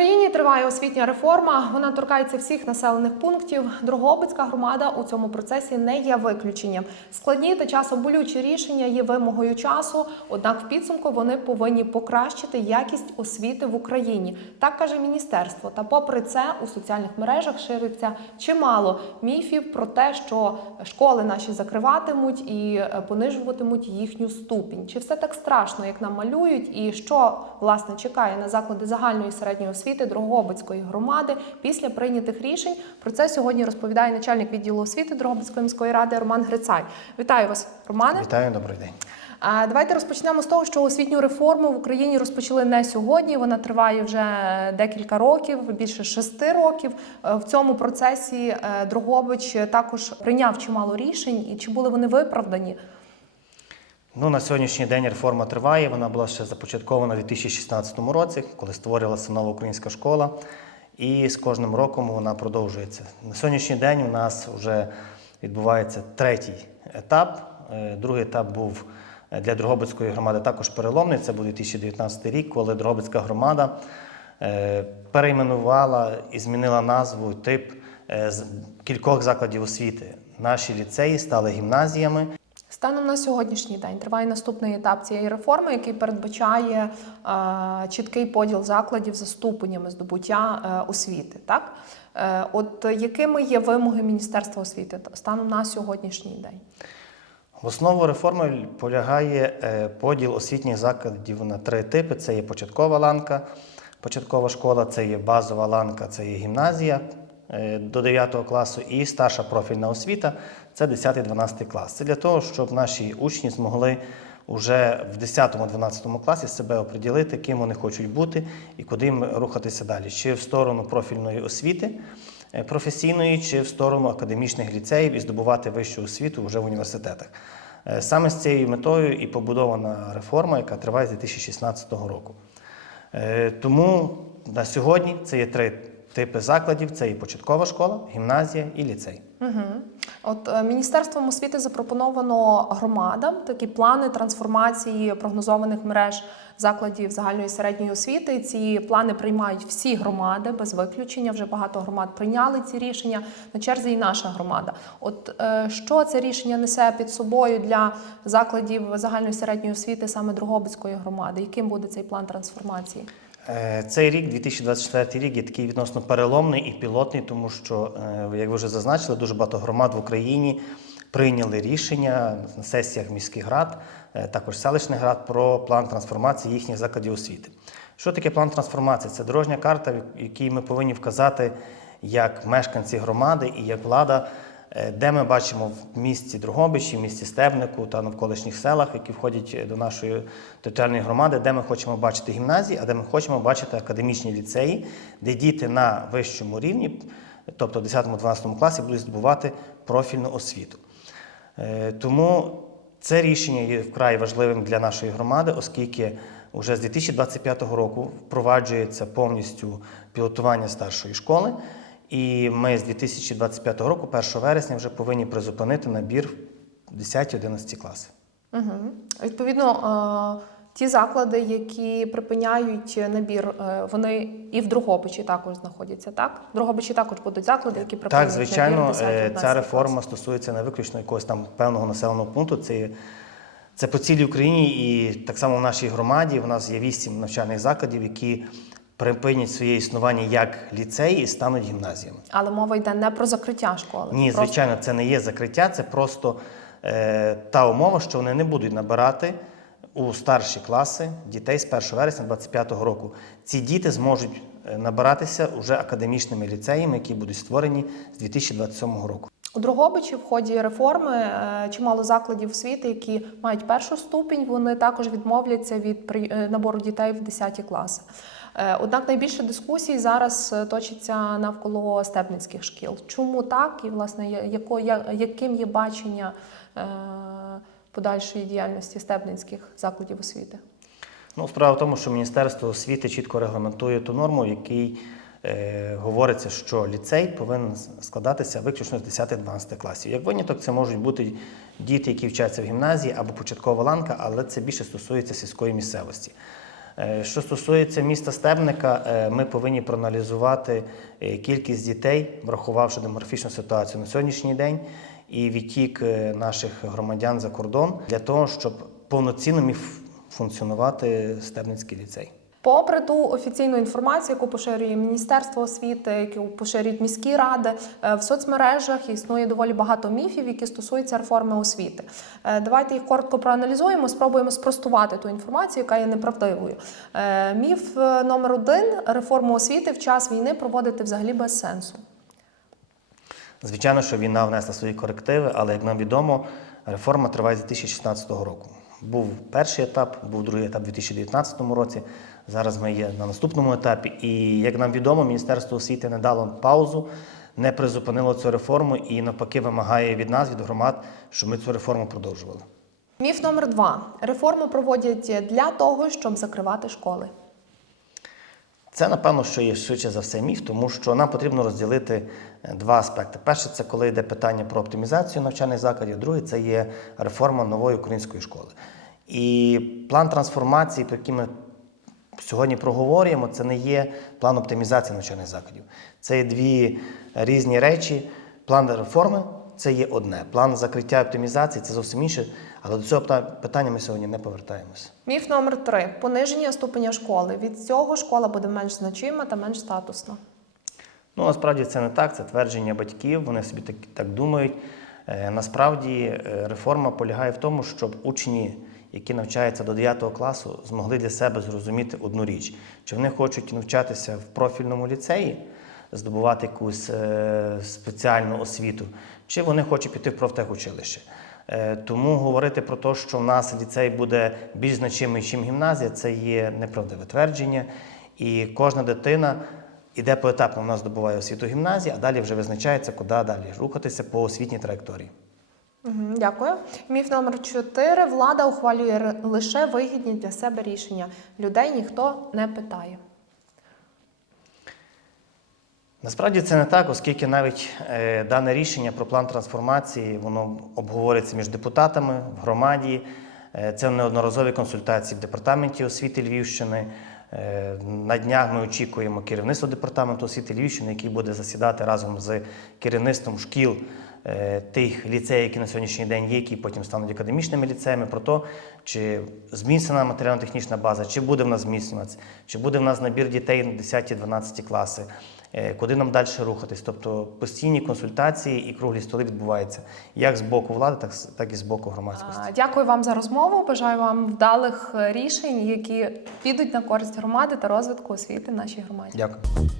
Україні триває освітня реформа. Вона торкається всіх населених пунктів. Дрогобицька громада у цьому процесі не є виключенням. Складні та часом болючі рішення є вимогою часу. Однак в підсумку вони повинні покращити якість освіти в Україні. Так каже міністерство. Та попри це у соціальних мережах шириться чимало міфів про те, що школи наші закриватимуть і е, понижуватимуть їхню ступінь. Чи все так страшно, як нам малюють, і що власне чекає на заклади загальної і середньої освіти Дрогобицької громади після прийнятих рішень? Про це сьогодні розповідає начальник відділу освіти Дрогобицької міської ради Роман Грицай. Вітаю вас, Романе. Вітаю, добрий день. Давайте розпочнемо з того, що освітню реформу в Україні розпочали не сьогодні. Вона триває вже декілька років, більше шести років. Е, В цьому процесі е, Дрогобич також прийняв чимало рішень, і чи були вони виправдані? Ну, на сьогоднішній день реформа триває. Вона була ще започаткована у 2016 році, коли створювалася нова українська школа. І з кожним роком вона продовжується. На сьогоднішній день у нас вже відбувається третій етап. Е, Другий етап був е, для Дрогобицької громади також переломний. Це був 2019 рік, коли Дрогобицька громада е, перейменувала і змінила назву, тип з кількох закладів освіти. Наші ліцеї стали гімназіями. Станом на сьогоднішній день триває наступний етап цієї реформи, який передбачає е, чіткий поділ закладів за ступенями здобуття е, освіти. Так, е, от якими є вимоги Міністерства освіти станом на сьогоднішній день? В основу реформи полягає е, поділ освітніх закладів на три типи: це є початкова ланка, початкова школа, це є базова ланка, це є гімназія е, до 9 класу, і старша профільна освіта це 10-12 клас. Це для того, щоб наші учні змогли вже в 10-12 класі себе оприділити, ким вони хочуть бути і куди їм рухатися далі, чи в сторону профільної освіти е, професійної, чи в сторону академічних ліцеїв і здобувати вищу освіту вже в університетах. Е, Саме з цією метою і побудована реформа, яка триває з 2016 року. Е, Тому на сьогодні це є три типи закладів: це і початкова школа, гімназія і ліцей. Угу. От е, Міністерством освіти запропоновано громадам такі плани трансформації прогнозованих мереж закладів загальної середньої освіти. Ці плани приймають всі громади без виключення. Вже багато громад прийняли ці рішення. На черзі і наша громада. От е, що це рішення несе під собою для закладів загальної середньої освіти саме Дрогобицької громади? Яким буде цей план трансформації? Е, Цей рік, 2024 рік, є такий відносно переломний і пілотний, тому що, е, як ви вже зазначили, дуже багато громад в Україні прийняли рішення на сесіях міських рад, е, також селищних рад про план трансформації їхніх закладів освіти. Що таке план трансформації? Це дорожня карта, в якій ми повинні вказати як мешканці громади і як влада, де ми бачимо в місті Дрогобичі, в місті Стебнику та навколишніх селах, які входять е, до нашої територіальної громади, де ми хочемо бачити гімназії, а де ми хочемо бачити академічні ліцеї, де діти на вищому рівні, тобто в 10-12 класі, будуть здобувати профільну освіту. Е, Тому це рішення є вкрай важливим для нашої громади, оскільки вже з 2025 року впроваджується повністю пілотування старшої школи. І ми з 2025 року, 1 вересня, вже повинні призупинити набір в 10-11 класи. Угу. Відповідно, ті заклади, які припиняють набір, е, вони і в Другобичі також знаходяться, так? В Другобичі також будуть заклади, які припиняють Так, звичайно, набір 10-11 е, ця реформа клас. стосується не виключно якогось там певного населеного пункту. Це, це по цілій Україні, і так само в нашій громаді. У нас є вісім навчальних закладів, які припинять своє існування як ліцеї і стануть гімназіями. Але мова йде не про закриття школи. Ні, Просто- звичайно, це не є закриття, це просто е, та умова, що вони не будуть набирати у старші класи дітей з 1 вересня 2025 року. Ці діти зможуть е, набиратися уже академічними ліцеями, які будуть створені з 2027 року. У Другобичі в ході реформи е, чимало закладів освіти, які мають першу ступінь, вони також відмовляться від е, набору дітей в 10 класи. Е, Однак найбільше дискусій зараз е, точиться навколо степницьких шкіл. Чому так? І власне яко- яким є бачення е, подальшої діяльності степницьких закладів освіти? Ну, справа в тому, що Міністерство освіти чітко регламентує ту норму, в якій е, говориться, що ліцей повинен складатися виключно з 10-12 класів. Як виняток, це можуть бути діти, які вчаться в гімназії або початкова ланка, але це більше стосується сільської місцевості. Е, Що стосується міста Стебника, е, ми повинні проаналізувати е, кількість дітей, врахувавши демографічну ситуацію на сьогоднішній день і відтік наших громадян за кордон для того, щоб повноцінно міг функціонувати Стебницький ліцей. Попри ту офіційну інформацію, яку поширює Міністерство освіти, яку поширюють міські ради, е, в соцмережах існує доволі багато міфів, які стосуються реформи освіти. Е, Давайте їх коротко проаналізуємо, спробуємо спростувати ту інформацію, яка є неправдивою. Е, Міф номер один реформу освіти в час війни проводити взагалі без сенсу. Звичайно, що війна внесла свої корективи, але як нам відомо, реформа триває з 2016 року. Був перший етап, був другий етап у 2019 році. Зараз ми є на наступному етапі. І як нам відомо, Міністерство освіти не дало паузу, не призупинило цю реформу і навпаки вимагає від нас, від громад, щоб ми цю реформу продовжували. Міф номер два реформу проводять для того, щоб закривати школи. Це, напевно, що є швидше за все міф, тому що нам потрібно розділити е, два аспекти. Перше, це коли йде питання про оптимізацію навчальних закладів, друге це є реформа нової української школи. І план трансформації, про який ми сьогодні проговорюємо, це не є план оптимізації навчальних закладів. Це є дві різні речі. План реформи це є одне. План закриття оптимізації це зовсім інше. Але до цього питання ми сьогодні не повертаємося. Міф номер три пониження ступеня школи. Від цього школа буде менш значима та менш статусна. Ну, насправді це не так, це твердження батьків, вони собі так, так думають. Е, насправді е, реформа полягає в тому, щоб учні, які навчаються до 9 класу, змогли для себе зрозуміти одну річ: чи вони хочуть навчатися в профільному ліцеї, здобувати якусь е, спеціальну освіту, чи вони хочуть піти в профтехучилище. Е, Тому говорити про те, що в нас ліцей буде більш значимий, ніж гімназія, це є неправдиве твердження. І кожна дитина іде поетапно, вона здобуває освіту гімназії, а далі вже визначається, куди далі рухатися по освітній траєкторії. Дякую. Міф номер чотири влада ухвалює лише вигідні для себе рішення. Людей ніхто не питає. Насправді це не так, оскільки навіть е, дане рішення про план трансформації воно обговорюється між депутатами в громаді. Е, це неодноразові консультації в департаменті освіти Львівщини. Е, на днях ми очікуємо керівництво департаменту освіти Львівщини, який буде засідати разом з керівництвом шкіл тих ліцеїв, які на сьогоднішній день є, які потім стануть академічними ліцеями, про те, чи зміцнена матеріально-технічна база, чи буде в нас зміцнюватися, чи буде в нас набір дітей на 10-12 класи, е, куди нам далі рухатись. Тобто постійні консультації і круглі столи відбуваються як з боку влади, так, так і з боку громадськості. Дякую вам за розмову. Бажаю вам вдалих е, рішень, які підуть на користь громади та розвитку освіти в нашій громаді. Дякую.